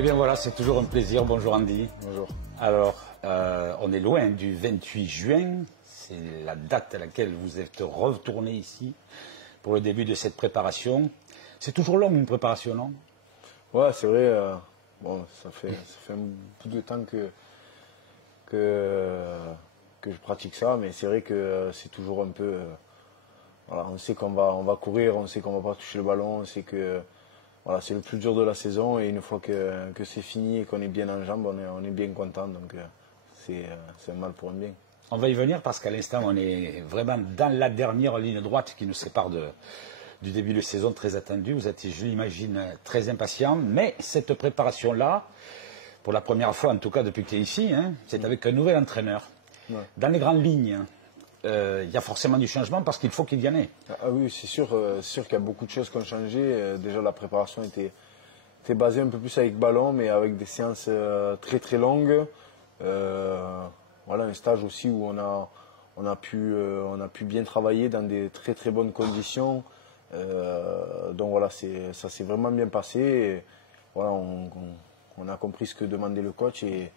Eh bien voilà, c'est toujours un plaisir. Bonjour Andy. Bonjour. Alors, on est loin du 28 juin. C'est la date à laquelle vous êtes retourné ici pour le début de cette préparation. C'est toujours long une préparation, non? Ouais, c'est vrai. Bon, ça fait un bout de temps que je pratique ça, mais c'est vrai que c'est toujours un peu. Voilà, on sait on va courir, on sait qu'on va pas toucher le ballon, on sait que voilà, c'est le plus dur de la saison et une fois que c'est fini et qu'on est bien en jambes, on est bien content. Donc c'est un mal pour un bien. On va y venir parce qu'à l'instant, on est vraiment dans la dernière ligne droite qui nous sépare du début de saison très attendu. Vous êtes, je l'imagine, très impatient. Mais cette préparation-là, pour la première fois, en tout cas depuis que tu es ici, hein, c'est avec un nouvel entraîneur. Ouais. Dans les grandes lignes, il y a forcément du changement parce qu'il faut qu'il y en ait. Ah oui, c'est sûr qu'il y a beaucoup de choses qui ont changé. Déjà, la préparation était basée un peu plus avec ballon, mais avec des séances très très longues. Voilà, un stage aussi où on a pu bien travailler dans des très très bonnes conditions. Donc voilà, ça s'est vraiment bien passé. Et voilà, on a compris ce que demandait le coach et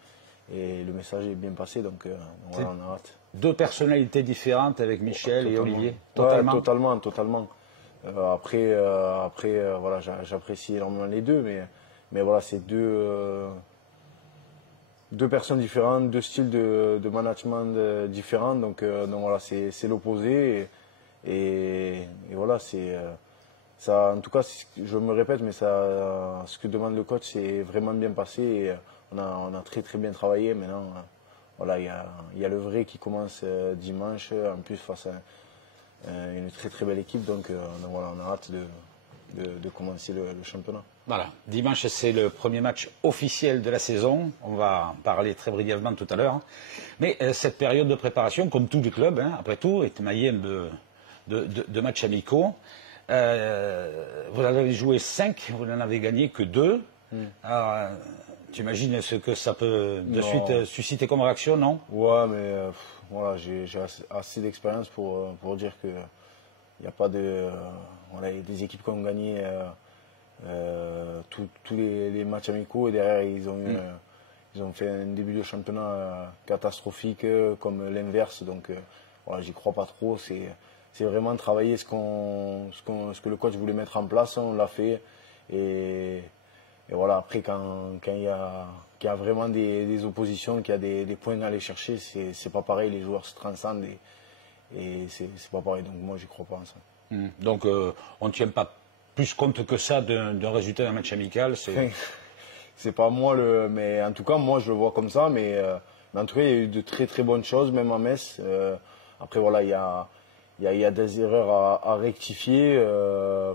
le message est bien passé. Donc voilà, on a hâte. Deux personnalités différentes avec Michel et Olivier. Totalement. Ouais, totalement. Après, voilà, j'apprécie énormément les deux, mais voilà, c'est deux personnes différentes, deux styles de management différents, donc voilà, c'est l'opposé et voilà, ça, en tout cas, je me répète, mais ça, ce que demande le coach, c'est vraiment bien passé et on a très très bien travaillé. Maintenant, voilà, il y a le vrai qui commence dimanche, en plus face à une très très belle équipe, donc voilà, on a hâte de commencer le championnat. Voilà, dimanche c'est le premier match officiel de la saison, on va en parler très brièvement tout à l'heure. Mais cette période de préparation, comme tous les clubs, hein, après tout, est émaillée de matchs amicaux. Vous en avez joué 5, vous n'en avez gagné que 2. Alors, tu imagines ce que ça peut de suite susciter comme réaction, non? Ouais, mais voilà, j'ai assez d'expérience pour dire que il n'y a pas de. Voilà, il y a des équipes qui ont gagné tous les matchs amicaux et derrière ils ont fait un début de championnat catastrophique comme l'inverse. Donc voilà, j'y crois pas trop. C'est vraiment travailler ce que le coach voulait mettre en place, on l'a fait. Et voilà, après quand il y a vraiment des oppositions, qu'il y a des points à aller chercher, c'est pas pareil, les joueurs se transcendent et c'est pas pareil. Donc moi j'y crois pas en ça. Donc on ne tient pas plus compte que ça d'un résultat d'un match amical. C'est pas moi mais en tout cas moi je le vois comme ça, mais en tout cas il y a eu de très très bonnes choses même à Metz. Après voilà, il y a des erreurs à rectifier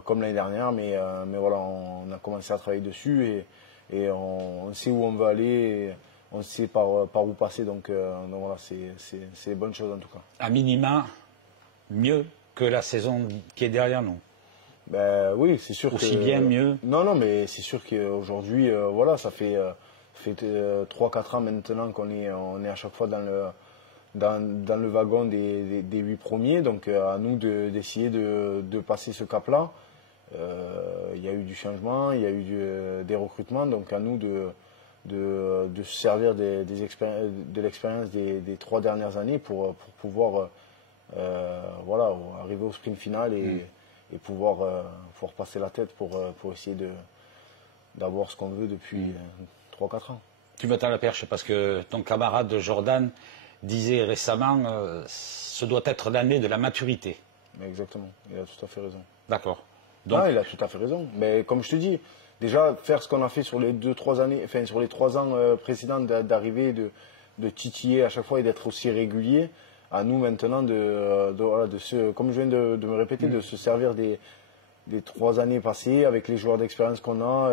comme l'année dernière, mais voilà, on a commencé à travailler dessus et on sait où on veut aller, on sait par où passer, donc voilà, c'est des bonnes choses en tout cas. À minima, mieux que la saison qui est derrière nous. Ben oui, c'est sûr. Aussi bien, mieux. Non, mais c'est sûr qu'aujourd'hui, voilà, ça fait 3-4 ans maintenant qu'on est à chaque fois dans le wagon des 8 premiers, donc à nous d'essayer de passer ce cap-là. Il y a eu du changement, il y a eu des recrutements, donc à nous de se servir de l'expérience des 3 dernières années pour pouvoir voilà, arriver au sprint final et pouvoir passer la tête pour essayer d'avoir ce qu'on veut depuis 3-4 ans. Tu me tends la perche parce que ton camarade Jordan disait récemment ce doit être l'année de la maturité. Exactement, il a tout à fait raison. D'accord. Donc... Non, il a tout à fait raison. Mais comme je te dis, déjà faire ce qu'on a fait sur les 2-3 années, enfin sur les 3 ans précédents, d'arriver, de titiller à chaque fois et d'être aussi régulier, à nous maintenant comme je viens de me répéter, de se servir des 3 années passées avec les joueurs d'expérience qu'on a,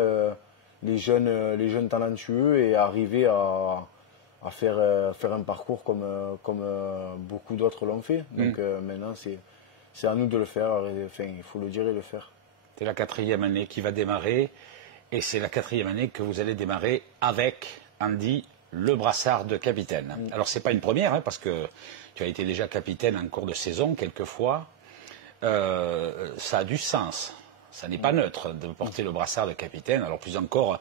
les jeunes talentueux et arriver à faire un parcours comme beaucoup d'autres l'ont fait. Donc maintenant c'est à nous de le faire, enfin, il faut le dire et le faire. C'est la 4e année qui va démarrer et c'est la 4e année que vous allez démarrer avec Andy, le brassard de capitaine. Alors c'est pas une première, hein, parce que tu as été déjà capitaine en cours de saison quelques fois. Ça a du sens. ça n'est pas neutre de porter le brassard de capitaine, alors plus encore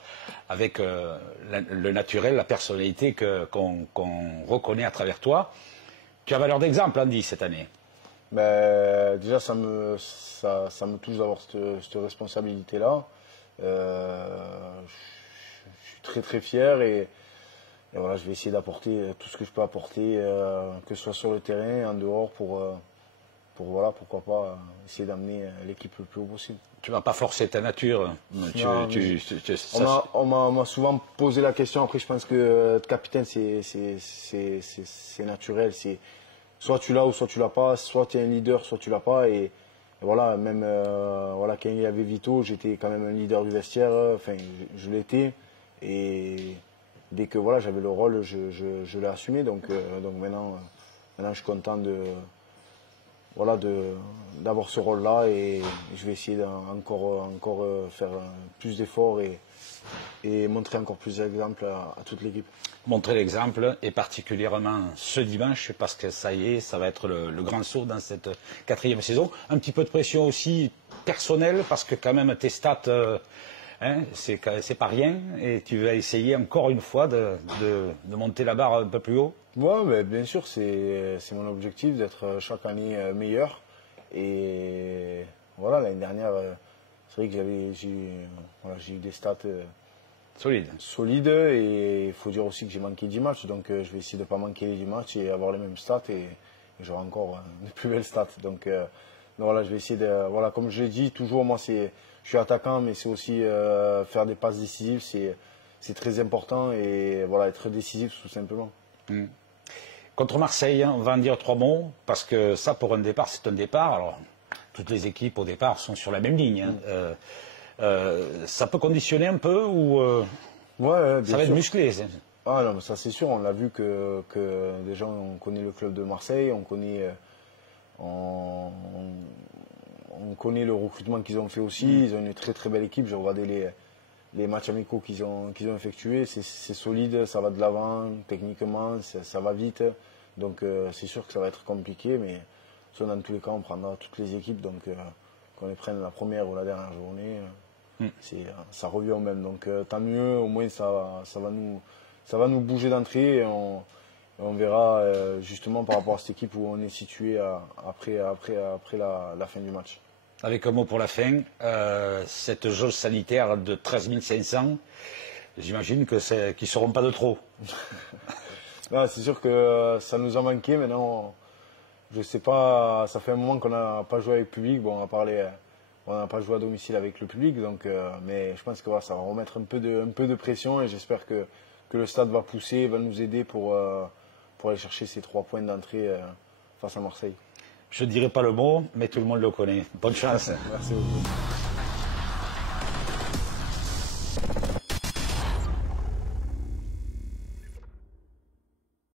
avec le naturel, la personnalité qu'on reconnaît à travers toi. Tu as valeur d'exemple, Andy, cette année. Ben, déjà, ça me touche d'avoir cette responsabilité-là. Je suis très très fier et voilà, je vais essayer d'apporter tout ce que je peux apporter, que ce soit sur le terrain, en dehors, voilà, pourquoi pas essayer d'amener l'équipe le plus haut possible. Tu ne vas pas forcer ta nature. Non, on m'a souvent posé la question. Après, je pense que être capitaine, c'est naturel. Soit tu l'as ou soit tu l'as pas. Soit tu es un leader, soit tu l'as pas. Et voilà, même voilà, quand il y avait Vito, j'étais quand même un leader du vestiaire. Enfin, je l'étais. Et dès que voilà, j'avais le rôle, je l'ai assumé. Donc maintenant, je suis content voilà, d'avoir ce rôle-là et je vais essayer d'encore faire plus d'efforts et montrer encore plus d'exemples à toute l'équipe. Montrer l'exemple et particulièrement ce dimanche parce que ça y est, ça va être le grand saut dans cette 4e saison. Un petit peu de pression aussi personnelle parce que quand même tes stats, c'est pas rien et tu vas essayer encore une fois de monter la barre un peu plus haut. Ouais, mais bien sûr, c'est mon objectif d'être chaque année meilleur. Et voilà, l'année dernière, c'est vrai que j'ai eu des stats solides et il faut dire aussi que j'ai manqué 10 matchs. Donc je vais essayer de ne pas manquer les 10 matchs et avoir les mêmes stats et j'aurai encore de plus belles stats. Donc voilà, je vais essayer de. Voilà, comme je l'ai dit, toujours, moi, je suis attaquant, mais c'est aussi faire des passes décisives, c'est très important et voilà, être décisif tout simplement. Contre Marseille, on va en dire 3 mots, parce que ça, pour un départ, c'est un départ. Alors, toutes les équipes, au départ, sont sur la même ligne. Ça peut conditionner un peu ou ouais, ça va être musclé? Ah non, mais ça c'est sûr, on l'a vu que déjà, on connaît le club de Marseille, on connaît le recrutement qu'ils ont fait aussi. Ils ont une très très belle équipe. J'ai regardé les matchs amicaux qu'ils ont effectués, c'est solide, ça va de l'avant, techniquement, ça va vite. Donc c'est sûr que ça va être compliqué, mais dans tous les cas, on prendra toutes les équipes. Donc qu'on les prenne la première ou la dernière journée, ça revient au même. Donc tant mieux, au moins ça va nous bouger d'entrée et on verra justement par rapport à cette équipe où on est situé après la fin du match. Avec un mot pour la fin, cette jauge sanitaire de 13 500, j'imagine qu'ils ne seront pas de trop. C'est sûr que ça nous a manqué. Maintenant, je sais pas, ça fait un moment qu'on n'a pas joué avec le public. Bon, on n'a pas joué à domicile avec le public, donc, mais je pense que voilà, ça va remettre un peu de pression et j'espère que le stade va pousser, va nous aider pour aller chercher ces 3 points d'entrée face à Marseille. Je ne dirai pas le mot, mais tout le monde le connaît. Bonne chance. Merci beaucoup.